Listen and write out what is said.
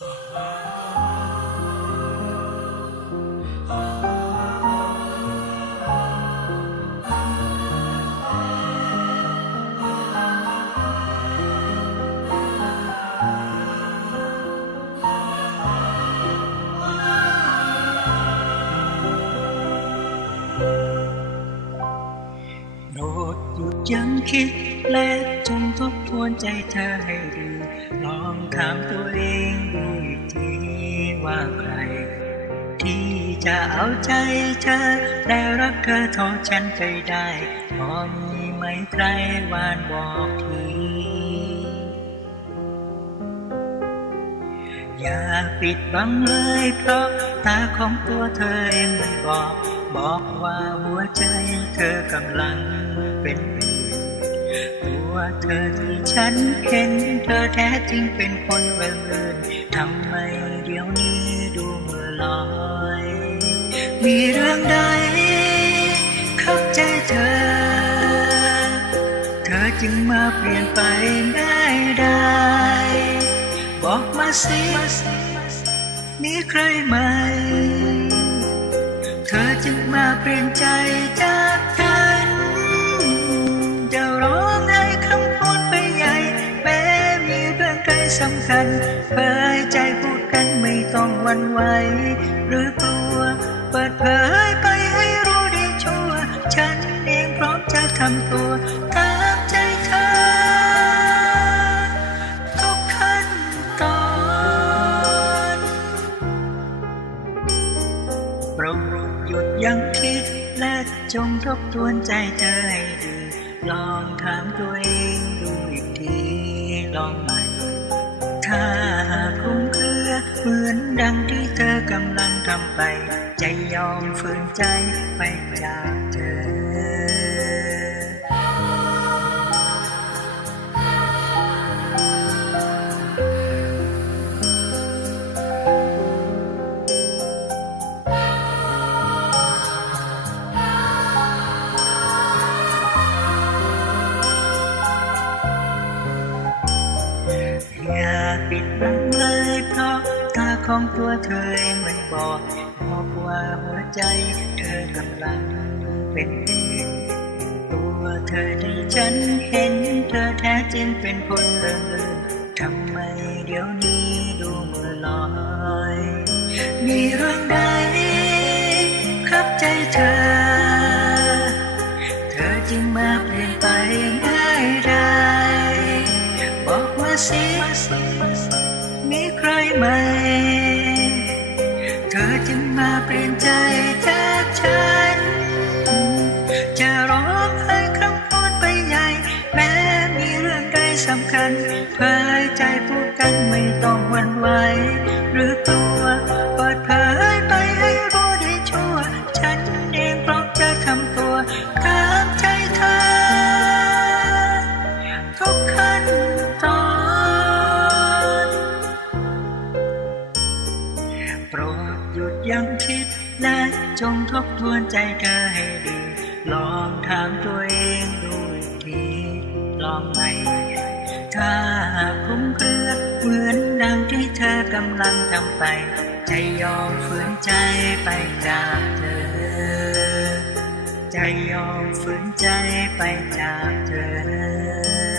早 โปรดหยุดยั้งคิด และจงทบทวนใจเธอให้ดีลองถามตัวเองดูอีกทีว่าใคร ที่จะเอาใจเธอและรักเธอเท่าฉันไปได้พอมีไหมใครวานบอกทีอย่าปิดบังเลยเพราะตาของตัวเธอเองมันบอก บอกว่าหัวใจเธอกำลังเป็นอื่นตัวเธอที่ฉันเห็นเธอแท้จริงเป็นคนเบิ่งเอินทำไมเดี๋ยวนี้ดูเมื่อลอย มีเรื่องใดเข้าใจเธอ เธอจึงมาเปลี่ยนไปได้ได้ บอกมาสิมีใครไหม เธอจึงมาเปลี่ยนใจจากฉัน จะร้องให้คำพูดไปใหญ่ แม้มีเรื่องใกล้สำคัญเผยใจพูดกันไม่ต้องหวันไหว หรือกลัว เปิดเผยไปให้รู้ได้ชัวฉันเองพร้อมจะทำตัว จงทบทวนใจเธอให้ดี ลองถามตัวเองดูอีกทีลองใหม่ถ้าหากคุ้มเครือเหมือนดังที่เธอกำลังทำไป ใจยอมฝืนใจไปจา อย่าปิดบังเลยเพราะตาของตัวเธอเองมันบอกบอกว่าหัวใจเธอกำลังเป็นอื่นตัวเธอที่ฉันเห็นเธอแท้จริงเป็นคนเลื่อนทำไมเดี๋ยวนี้ดูเมื่อลอย มีเรื่องใดขับใจเธอ เธอจึงมาเปลี่ยนไป สิมีใครไหมเธอจึงมาเปลี่ยนใจจากฉัน จะร้องไห้คำพูดไปใหญ่ แม้มีเรื่องใดสำคัญเผยใจพูดกันไม่ต้องหวั่นไหวหรือตัว จงทบทวนใจเธอให้ดี ลองถามตัวเองดูทีลองใหม่ถ้าคุ้มเครือเหมือนดังที่เธอกำลังทำไป ใจยอมฝืนใจไปจากเธอ ใจยอมฝืนใจไปจากเธอ